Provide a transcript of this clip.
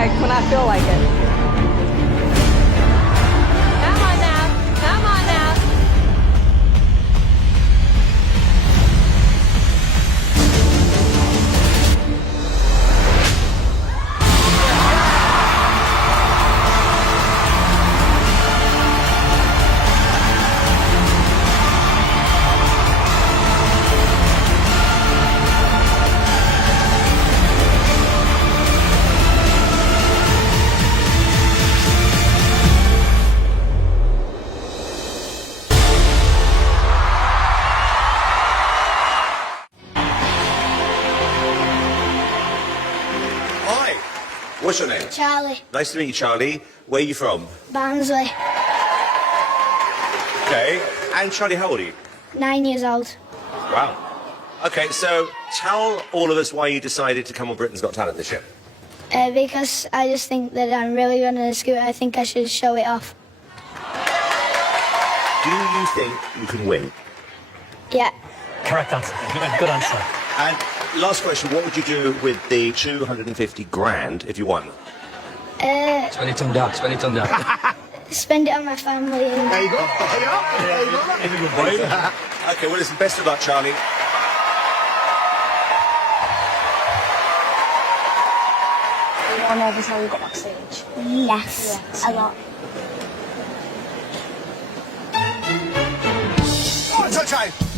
bike when I feel like it. Come on now. Come on now. Hi. What's your name? Charlie, Nice to meet you, Charlie. Where are you from? Barnsley, Okay. And Charlie, how old are you? 9 years old. Wow. Okay, so tell all of us why you decided to come on Britain's Got Talent this year. Because I just think that I'm really good on the scooter. I think I should show it off. Do you think you can win? Yeah. Correct answer. Good answer. And last question, what would you do with the 250 grand if you won? Spend it on that. Spend it on that. Spend it on my family. And There you go. There you go. Okay, well, listen, best of luck, Charlie. more nervous how we got backstage. Yes, a lot. One, two, three.